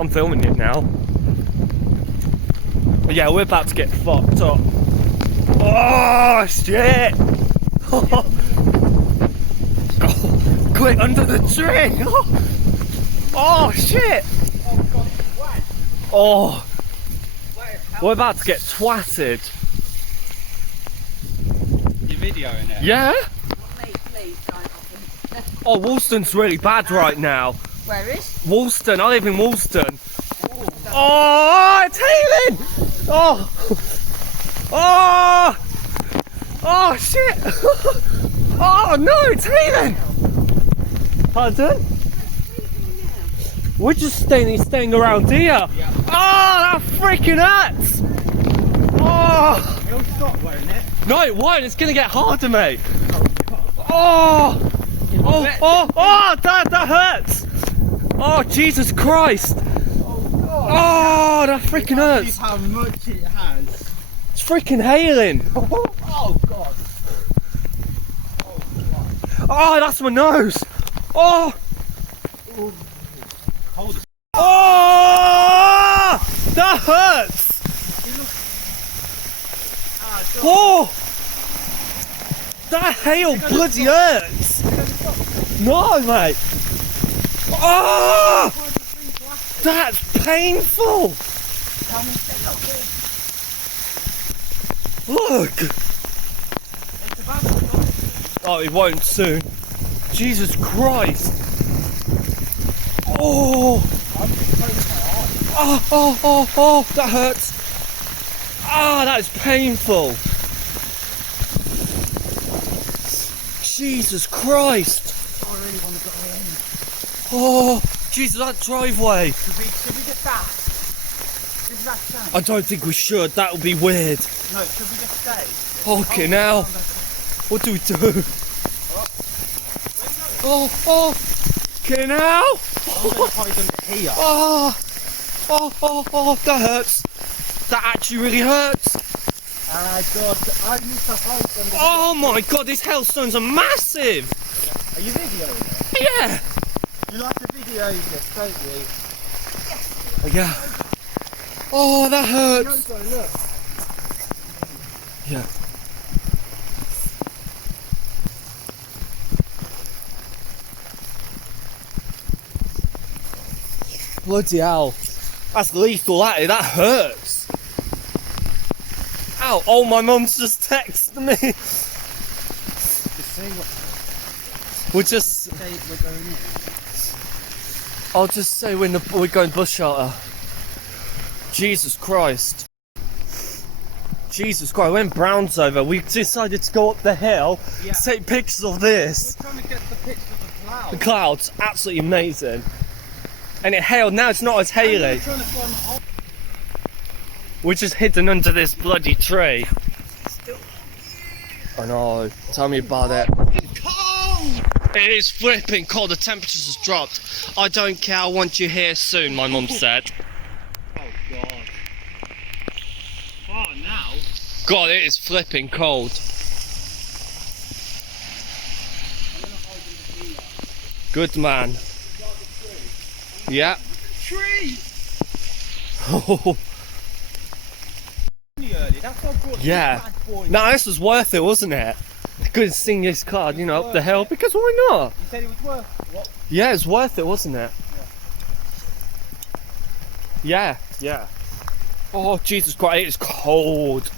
I'm filming it now. But yeah, we're about to get fucked up. Oh shit! Oh, quick, under the tree! Oh shit! Oh, we're about to get twatted. You videoing it? Yeah? Mate, please don't. Oh, Woolston's really bad right now. Where is? Woolston, I live in Woolston. Oh, it's hailing! Oh! Oh! Oh shit! Oh no, it's hailing! Pardon? We're just staying around here. Yeah. Oh, that freaking hurts! Oh! It'll stop, won't it? No, it won't. It's gonna get harder, mate. Oh! Oh, that hurts! Oh, Jesus Christ! Oh, that freaking hurts! How much it has. It's freaking hailing! Oh god. Oh, that's my nose! Oh! Hold it. Oh! That hurts! Oh! That hail bloody hurts! No, mate! Oh! That's painful! Look! Oh, it won't soon. Jesus Christ! Oh! Oh, that hurts! Ah, that is painful! Jesus Christ! I really want to go in. Oh, Jesus, that driveway! Should we get back? Is that chance? I don't think we should, that would be weird. No, should we just stay? Okay, now, what do we do? Oh, okay, now! I'm going to hide under here. Oh, that hurts. That actually really hurts. God, I need to hide under Oh my God, these hailstones are massive. here. Are you videoing it? Yeah. You like to video this, don't you? Yeah. Oh, that hurts. Go, look. Yeah. Bloody hell. That's lethal, that hurts. Ow, oh, my mum's just texted me. Just say what We'll just, day we're going in. I'll just say we're going bush shelter. Jesus Christ. Jesus Christ, when Brown's over, we decided to go up the hill, Yeah. take pictures of this. We're trying to get the picture of the clouds. The clouds, absolutely amazing. And it hailed, now it's not as We're hailing. trying to find We're just hidden under this bloody tree. I know, tell me about it. cold! It is flipping cold, the temperatures has dropped. I don't care, I want you here soon, my mum said. Oh god. Oh, now? God, it is flipping cold. Good man. Yeah. Tree! Oh, That's what brought yeah. this bad boy. No, this was worth it, wasn't it? Good sing this card, you know, up the hill, because why not? You said it was worth what? Yeah, it's worth it, wasn't it? Yeah, yeah. Oh, Jesus Christ, it is cold.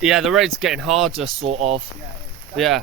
Yeah, the road's getting harder, sort of. Yeah. Yeah.